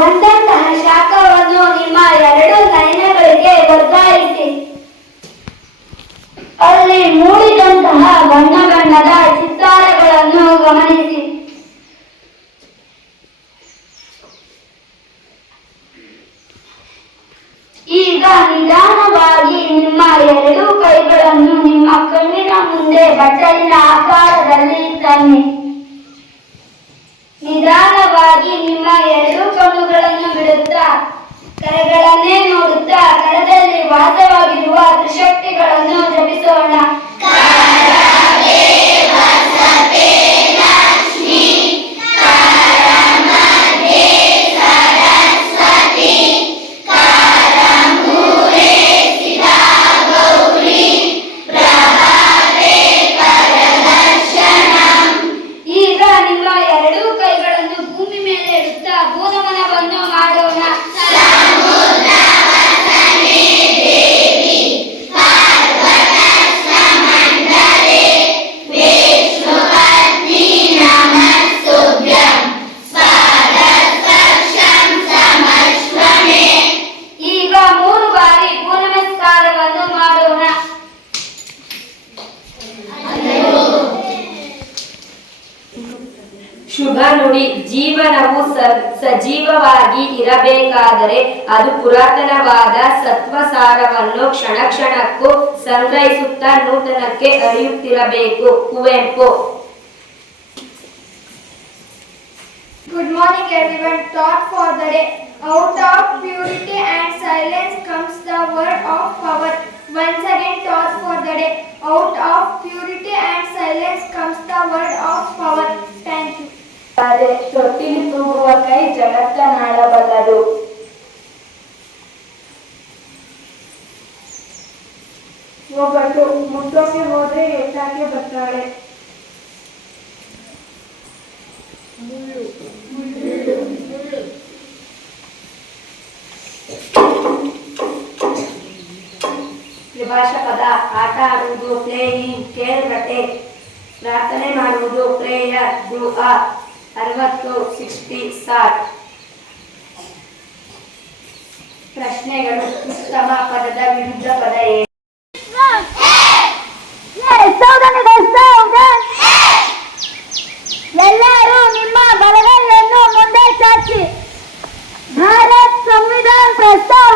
ಬಂದಂತಹ ಶಾಖವನ್ನು ನಿಮ್ಮ ಎರಡು ನಯನಗಳಿಗೆ ವರ್ಗಾಯಿಸಿ. ಅಲ್ಲಿ ಮೂಡಿದಂತಹ ಬಣ್ಣ ಬಣ್ಣದ ಚಿತ್ತಾರಗಳನ್ನು ಗಮನಿಸಿ. ಈಗ ನಿಧಾನವಾಗಿ ನಿಮ್ಮ ಎರಡೂ ಕೈಗಳನ್ನು ನಿಮ್ಮ ಕಣ್ಣಿನ ಮುಂದೆ ಬಟ್ಟಲಿನ ಆಕಾರದಲ್ಲಿ ತನ್ನಿ. ನಿಧಾನವಾಗಿ ನಿಮ್ಮ ಎರಡು ಕಣ್ಣುಗಳನ್ನು ಬಿಡುತ್ತಾ ಕರೆಗಳನ್ನೇ ನೋಡುತ್ತಾ ಕರದಲ್ಲಿ ವಾಸವಾಗಿರುವ ತ್ರಿಶಕ್ತಿಗಳನ್ನು ಜಪಿಸೋಣ. ಎರಡೂ ಕೈಗಳನ್ನು ಭೂಮಿ ಮೇಲೆ ಇಡುತ್ತಾ ಭೂನಮನವನ್ನು ಮಾಡೋಣ. ಸಜೀವವಾಗಿ ಇರಬೇಕಾದರೆ ಅದು ಪುರಾತನವಾದ ಸತ್ವಸಾರವನ್ನು ಕ್ಷಣ ಕ್ಷಣಕ್ಕೂ ಸಂಗ್ರಹಿಸುತ್ತಾ ನೂತನಕ್ಕೆ ಅರಿಯುತ್ತಿರಬೇಕು Kuvempu Good morning everyone. Thought for the day. Out of purity and silence comes the word of power. Once again thought for the day. Out of purity and silence comes the word ಕೈ ಜಗತ್ತನಾಡಬಲ್ಲದು ಒಬ್ಬಟ್ಟು ಮುಟ್ಟೋಕೆ ಹೋದ್ರೆ ಎತ್ತಾಕೆ ಬರ್ತಾಳೆ ತ್ರಿಭಾಷಾ ಪದ ಆಟ ಆಡುವುದು playing ಕೇಳ್ಗಟ್ಟೆ ಪ್ರಾರ್ಥನೆ ಮಾಡುವುದು ಪ್ರೇಯರ್ ಗೃಹ ಅರವತ್ತು ಸಿಕ್ಸ್ಟಿ ಸಾಟ್ ಪ್ರಶ್ನೆಗಳು ಉತ್ತಮ ಪದದ ವಿರುದ್ಧ ಪದ ಏನು ಎಲ್ಲರೂ ನಿಮ್ಮ ಬಲಗೈಯನ್ನು ಮುಂದೆ ಚಾಚಿ. ಭಾರತ್ ಸಂವಿಧಾನ ಪ್ರಸ್ತಾವ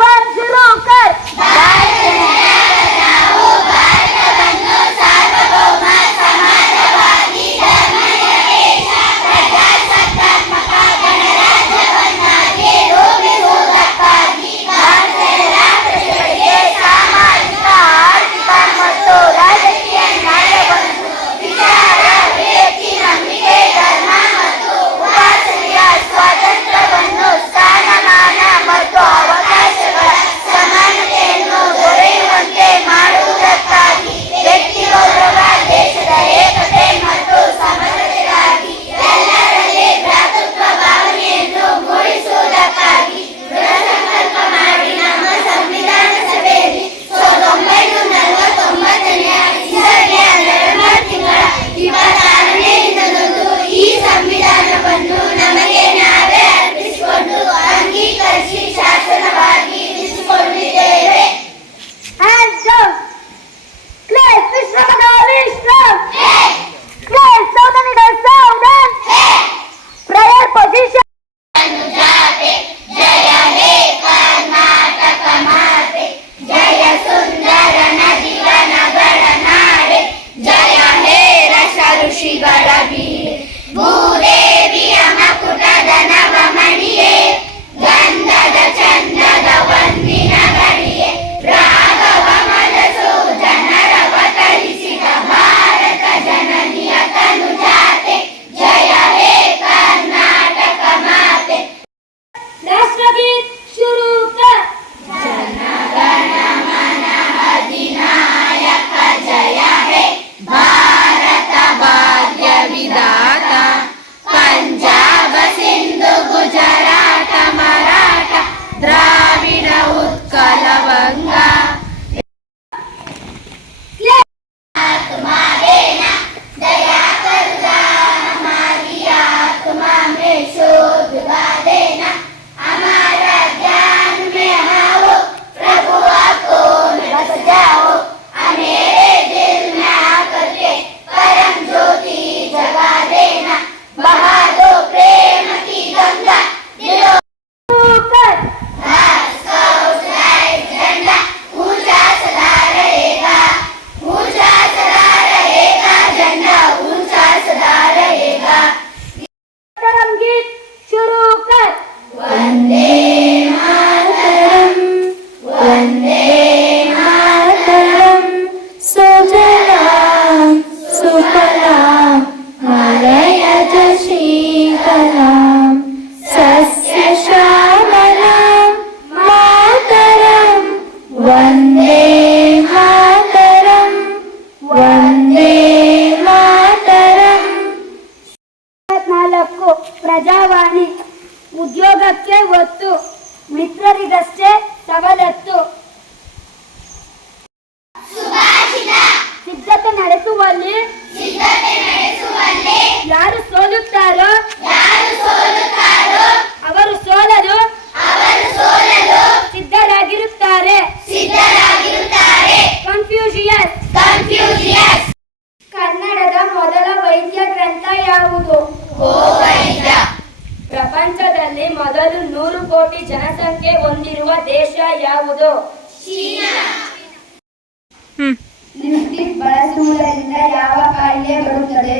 ಪ್ರಪಂಚದಲ್ಲಿ ಮೊದಲು ನೂರು ಕೋಟಿ ಜನಸಂಖ್ಯೆ ಹೊಂದಿರುವ ದೇಶ ಯಾವುದು? ಲಿಪ್ಸ್ಟಿಕ್ ಬಳಸುವುದರಿಂದ ಯಾವ ಕಾಯಿಲೆ ಬರುತ್ತದೆ?